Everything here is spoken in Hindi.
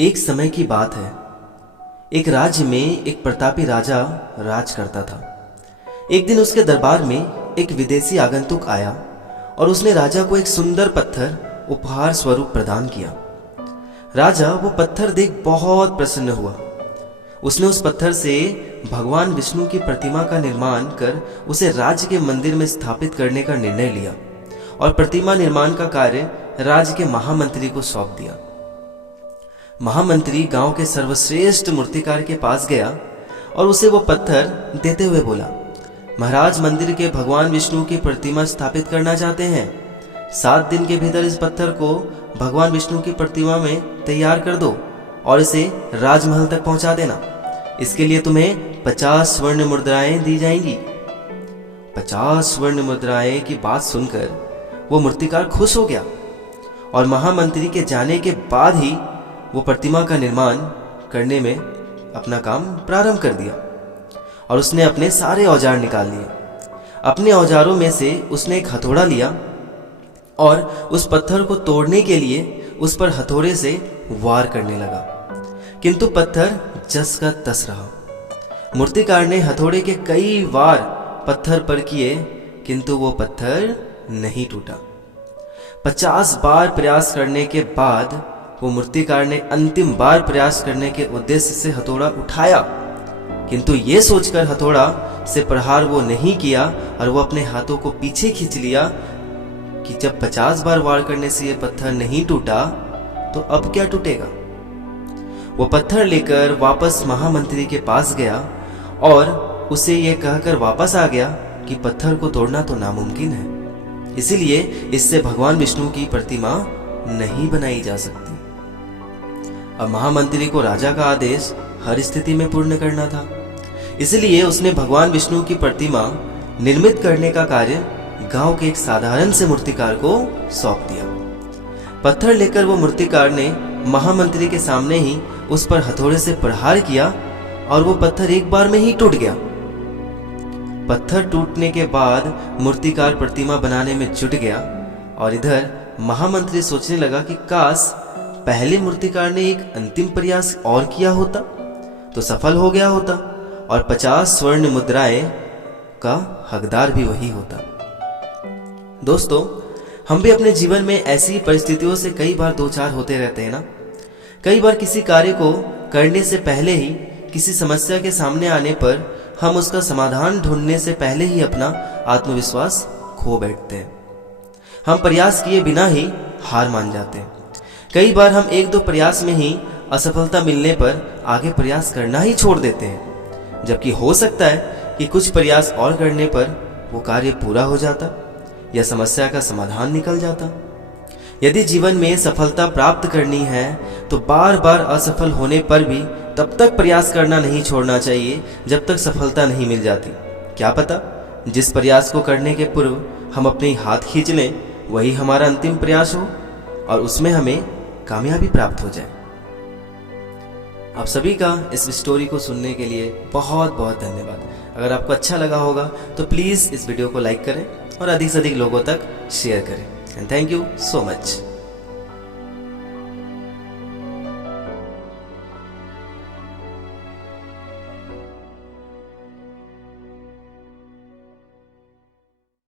एक समय की बात है। एक राज्य में एक प्रतापी राजा राज करता था। एक दिन उसके दरबार में एक विदेशी आगंतुक आया और उसने राजा को एक सुंदर पत्थर उपहार स्वरूप प्रदान किया। राजा वो पत्थर देख बहुत प्रसन्न हुआ। उसने उस पत्थर से भगवान विष्णु की प्रतिमा का निर्माण कर उसे राज्य के मंदिर में स्थापित करने का निर्णय लिया और प्रतिमा निर्माण का कार्य राज्य के महामंत्री को सौंप दिया। महामंत्री गांव के सर्वश्रेष्ठ मूर्तिकार के पास गया और उसे वो पत्थर देते हुए बोला, महाराज, मंदिर के भगवान विष्णु की प्रतिमा स्थापित करना चाहते हैं। 7 दिन के भीतर इस पत्थर को भगवान विष्णु की प्रतिमा में तैयार कर दो और इसे राजमहल तक पहुंचा देना। इसके लिए तुम्हें 50 स्वर्ण मुद्राएं दी जाएंगी। 50 स्वर्ण मुद्राएं की बात सुनकर वो मूर्तिकार खुश हो गया और महामंत्री के जाने के बाद ही वो प्रतिमा का निर्माण करने में अपना काम प्रारंभ कर दिया और उसने अपने सारे औजार निकाल लिए। अपने औजारों में से उसने एक हथौड़ा लिया और उस पत्थर को तोड़ने के लिए उस पर हथौड़े से वार करने लगा, किंतु पत्थर जस का तस रहा। मूर्तिकार ने हथौड़े के कई वार पत्थर पर किए, किंतु वो पत्थर नहीं टूटा। 50 बार प्रयास करने के बाद वो मूर्तिकार ने अंतिम बार प्रयास करने के उद्देश्य से हथौड़ा उठाया, किंतु ये सोचकर हथौड़ा से प्रहार वो नहीं किया और वो अपने हाथों को पीछे खींच लिया कि जब 50 बार वार करने से ये पत्थर नहीं टूटा तो अब क्या टूटेगा। वो पत्थर लेकर वापस महामंत्री के पास गया और उसे ये कहकर वापस आ गया कि पत्थर को तोड़ना तो नामुमकिन है, इसीलिए इससे भगवान विष्णु की प्रतिमा नहीं बनाई जा सकती। अब महामंत्री को राजा का आदेश हर स्थिति में पूर्ण करना था, इसलिए उसने भगवान विष्णु की प्रतिमा निर्मित करने का कार्य गांव के एक साधारण से मूर्तिकार को सौंप दिया। पत्थर लेकर वो मूर्तिकार ने महामंत्री के सामने ही उस पर हथौड़े से प्रहार किया और वो पत्थर एक बार में ही टूट गया। पत्थर टूटने के बाद मूर्तिकार प्रतिमा बनाने में जुट गया और इधर महामंत्री सोचने लगा कि काश पहले मूर्तिकार ने एक अंतिम प्रयास और किया होता तो सफल हो गया होता और 50 स्वर्ण मुद्राएं का हकदार भी वही होता। दोस्तों, हम भी अपने जीवन में ऐसी परिस्थितियों से कई बार दो चार होते रहते हैं ना। कई बार किसी कार्य को करने से पहले ही, किसी समस्या के सामने आने पर हम उसका समाधान ढूंढने से पहले ही अपना आत्मविश्वास खो बैठते हैं। हम प्रयास किए बिना ही हार मान जाते हैं। कई बार हम 1-2 प्रयास में ही असफलता मिलने पर आगे प्रयास करना ही छोड़ देते हैं, जबकि हो सकता है कि कुछ प्रयास और करने पर वो कार्य पूरा हो जाता या समस्या का समाधान निकल जाता। यदि जीवन में सफलता प्राप्त करनी है तो बार बार असफल होने पर भी तब तक प्रयास करना नहीं छोड़ना चाहिए जब तक सफलता नहीं मिल जाती। क्या पता जिस प्रयास को करने के पूर्व हम अपने हाथ खींच लें वही हमारा अंतिम प्रयास हो और उसमें हमें कामयाबी प्राप्त हो जाए। आप सभी का इस स्टोरी को सुनने के लिए बहुत बहुत धन्यवाद। अगर आपको अच्छा लगा होगा तो प्लीज़ इस वीडियो को लाइक करें और अधिक से अधिक लोगों तक शेयर करें। And thank you so much.